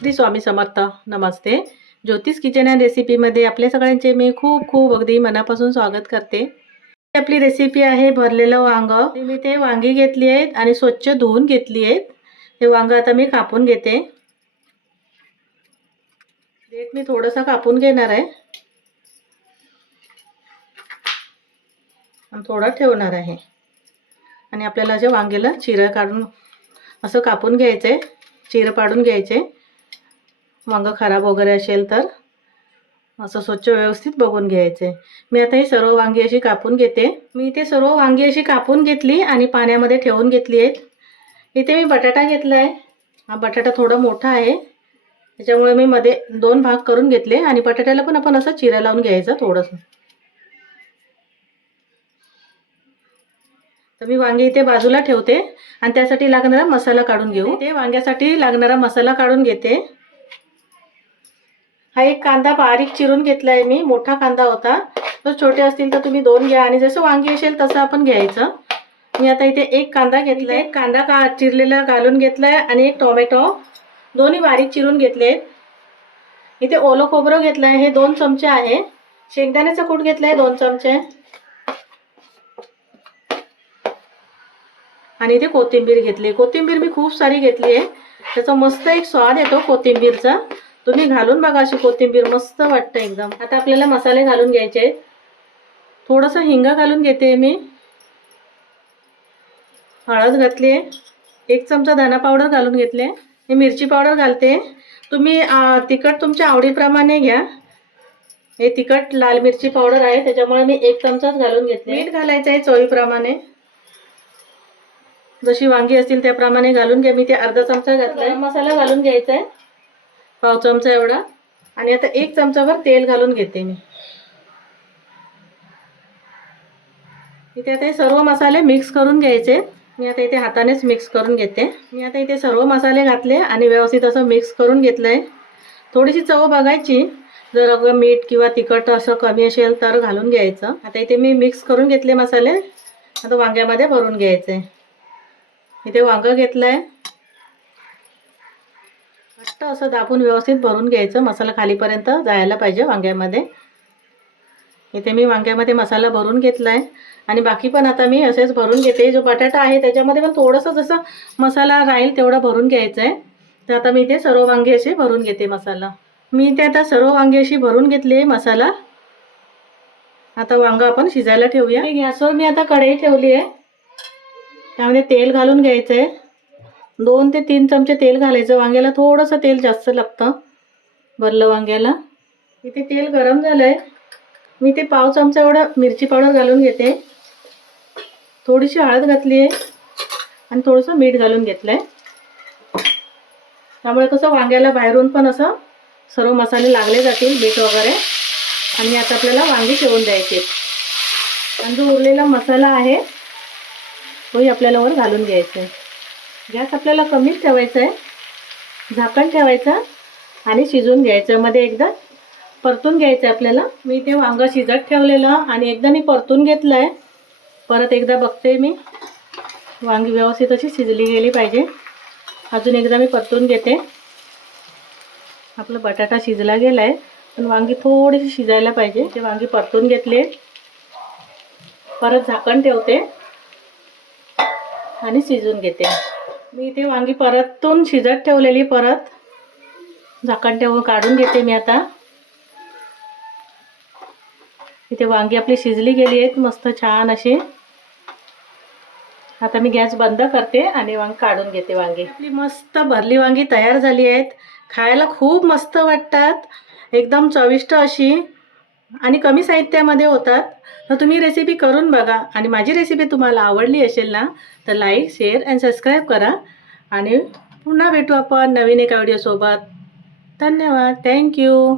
श्री स्वामी समर्थ. नमस्ते. ज्योतिष kitchen and रेसिपीमध्ये आपल्या सगळ्यांचे मी खूप खूप अगदी मनापासून स्वागत करते. आपली रेसिपी आहे भरलेलं वांग. मी ते वांगी घेतली आहेत आणि स्वच्छ धुवून घेतली आहेत. ते वांग आता मी कापून घेते. रेट मी थोडंसं कापून घेणार आहे. आणि थोडं ठेवणार आहे. आणि आपल्याला जे वांगेला चिरं काढून असं कापून घ्यायचं आहे चिरं पाडून घ्यायचे. वांगं खराब वगैरे असेल तर असं स्वच्छ व्यवस्थित बघून घ्यायचे मी आता ही सर्व वांगी अशी कापून घेते. मी ते सर्व वांगी अशी कापून घेतली आणि पाण्यामध्ये ठेवून घेतली आहेत. इथे मी बटाटा घेतला आहे हा बटाटा थोडा मोठा आहे. त्याच्यामुळे मी मध्ये दोन भाग करून घेतले आणि बटाट्याला पण आपण असं चिरा लावून घ्यायचं थोडंसं. तर मी वांगे इथे बाजूला ठेवते आणि त्यासाठी लागणारा मसाला काढून घेऊ. ते वांग्यासाठी लागणारा मसाला काढून घेते. हा एक कांदा बारीक चिरून घेतला आहे मी मोठा कांदा होता. तर छोटे असतील तर तुम्ही दोन घ्या आणि जसं वांगी असेल तसं आपण घ्यायचं. मी आता इथे एक कांदा घेतला आहे कांदा का चिरलेला घालून घेतला आहे आणि एक टोमॅटो. दोन्ही बारीक चिरून घेतले इथे ओलं खोबरं घेतलं आहे हे दोन चमचे आहे. शेंगदाण्याचा कूट घेतला आहे दोन चमचे. आणि इथे कोथिंबीर घेतली. कोथिंबीर मी खूप सारी घेतली आहे. त्याचा मस्त एक स्वाद येतो कोथिंबीरचा. तुम्ही घालून बघा अशी कोथिंबीर मस्त वाटतं एकदम. आता आपल्याला मसाले घालून घ्यायचे आहेत. थोडंसं हिंग घालून घेते मी. हळद घातली आहे. एक चमचा धना पावडर घालून घेतले. मी मिरची पावडर घालते. तुम्ही तिखट तुमच्या आवडीप्रमाणे घ्या. हे तिखट लाल मिरची पावडर आहे त्याच्यामुळे मी एक चमचाच घालून घेतले. मीठ घालायचं आहे चवीप्रमाणे. जशी वांगी असतील त्याप्रमाणे घालून घ्या. मी ते अर्धा चमचा घातला आहे मसाला घालून घ्यायचा आहे पाव चमचा एवढा. आणि आता एक चमचाभर तेल घालून घेते मी. इथे आता हे सर्व मसाले मिक्स करून घ्यायचे. मी आता इथे हातानेच मिक्स करून घेते. मी आता इथे सर्व मसाले घातले आणि व्यवस्थित असं मिक्स करून घेतलं आहे थोडीशी चव बघायची. जर अगं मीठ किंवा तिखट असं कमी असेल तर घालून घ्यायचं. आता इथे मी मिक्स करून घेतले मसाले. आता वांग्यामध्ये भरून घ्यायचे. इथे वांगं घेतलं आहे घट्ट असं दाबून व्यवस्थित भरून घ्यायचं. मसाला खालीपर्यंत जायला पाहिजे वांग्यामध्ये. इथे मी वांग्यामध्ये मसाला भरून घेतला आहे आणि बाकी पण आता मी असेच भरून घेते. जो बटाटा आहे त्याच्यामध्ये पण थोडंसं जसं मसाला राहील तेवढा भरून घ्यायचा आहे तर आता मी ते सर्व वांगे असे भरून घेते मसाला. मी ते आता सर्व वांगे अशी भरून घेतली मसाला. आता वांगं आपण शिजायला ठेवूया. गॅसवर मी आता कढई ठेवली आहे. त्यामध्ये तेल घालून घ्यायचं आहे दोन ते तीन चमचे तेल घालायचं. वांग्याला थोडंसं तेल जास्त लागतं. भरलं वांग्याला. इथे तेल गरम झालं आहे मी ते पाव चमचा एवढं मिरची पावडर घालून घेते. थोडीशी हळद घातली आहे आणि थोडंसं मीठ घालून घेतलं आहे त्यामुळे कसं वांग्याला बाहेरून पण असं सर्व मसाले लागले जातील मीठ वगैरे. आणि आता आपल्याला वांगी ठेवून द्यायचे आणि जो उरलेला मसाला आहे तोही आपल्याला वर घालून घ्यायचा आहे. गॅस आपल्याला कमीच ठेवायचा आहे झाकण ठेवायचं आणि शिजवून घ्यायचं. मध्ये एकदा परतून घ्यायचं आहे आपल्याला. मी ते वांगं शिजत ठेवलेलं आणि एकदा मी परतून घेतलं आहे परत एकदा बघते मी. वांगी व्यवस्थित अशी शिजली गेली पाहिजे. अजून एकदा मी परतून घेते. आपला बटाटा शिजला गेला आहे पण वांगी थोडीशी शिजायला पाहिजे. ते वांगी परतून घेतले. परत झाकण ठेवते. आणि शिजून घेते. मी ते वांगी परतून शिजत ठेवलेली परत. झाकण ठेवून काढून घेते मी आता. इथे वांगी आपली शिजली गेली आहेत मस्त छान अशी. आता मी गॅस बंद करते आणि वांग काढून घेते वांगी. आपली मस्त भरली वांगी तयार झाली आहेत. खायला खूप मस्त वाटतात. एकदम चविष्ट अशी. आणि कमी साहित्यामध्ये होतात. तर तुम्ही रेसिपी करून बघा. आणि माझी रेसिपी तुम्हाला आवडली असेल ना तर लाईक शेअर अँड सबस्क्राईब करा. आणि पुन्हा भेटू आपण नवीन एका व्हिडिओसोबत धन्यवाद. थँक्यू